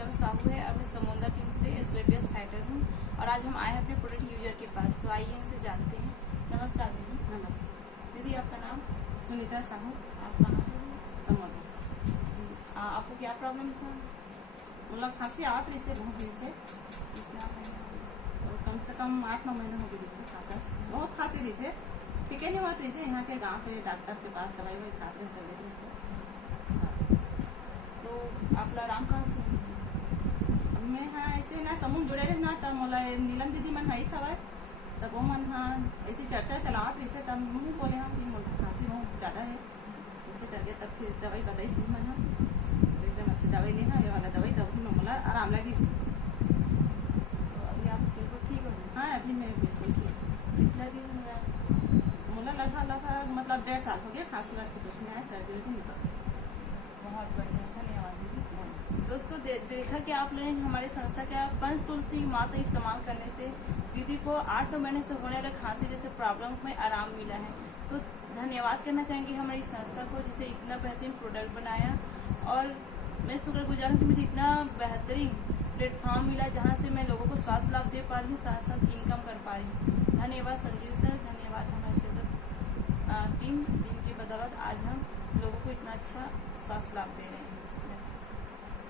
नीलम साहू है। अपने समुद्र टीम से एस्क्लेपियस फाइटर हूँ और आज हम आए हैं अपने प्रोडक्ट यूजर के पास। तो आइए इनसे जानते हैं। नमस्कार दीदी। नमस्कार। दीदी आपका नाम? सुनीता साहू। आप कहाँ से हैं? समुद्र से। जी। आपको क्या प्रॉब्लम था? मतलब खांसी आवत रही से बहुत दिन से, कितना महीना? और कम से कम 8-9 महीने हो गई से खांसा बहुत खांसी रही से, ठीक है नहीं होती रही से। यहाँ के गांव के डॉक्टर के पास दवाई वही खाते रहते रहते। तो आप आराम कहाँ से हैं? अब मैं हाँ ऐसे ना समूह जुड़े रहना तब मोला नीलम दीदी मन है सवाई, तब वो मन हाँ ऐसी चर्चा चलावत रही से, तब मुँह बोले हाँ कि मोला खांसी बहुत ज़्यादा है, ऐसे करके तब फिर दवाई बताई सी मन हाँ एकदम ऐसे दवाई लेना ये वाला दवाई, तब भी मोला आराम लगी सी। तो अभी आप बिल्कुल ठीक हो? हाँ अभी मैं बिल्कुल ठीक। कितना दिन हो गया? मोला लगा मतलब 1.5 साल हो गया, खांसी वासी कुछ नहीं आया, सर्दी वर्दी नहीं पड़ी। बहुत बढ़िया, धन्यवाद दीदी। दोस्तों देखा कि आप लोगों ने हमारी संस्था का पंच तुलसी मात्र इस्तेमाल करने से दीदी को 8-9 महीने से होने वाले खांसी जैसे प्रॉब्लम में आराम मिला है। तो धन्यवाद करना चाहेंगे हमारी संस्था को जिसने इतना बेहतरीन प्रोडक्ट बनाया, और मैं शुक्रगुजार हूँ कि मुझे इतना बेहतरीन प्लेटफॉर्म मिला जहाँ से मैं लोगों को स्वास्थ्य लाभ दे पा रही हूँ, साथ साथ इनकम कर पा रही हूँ। धन्यवाद संजीव सर, धन्यवाद हमारे टीम जिनकी बदौलत आज हम लोगों को इतना अच्छा स्वास्थ्य लाभ दे रहे हैं।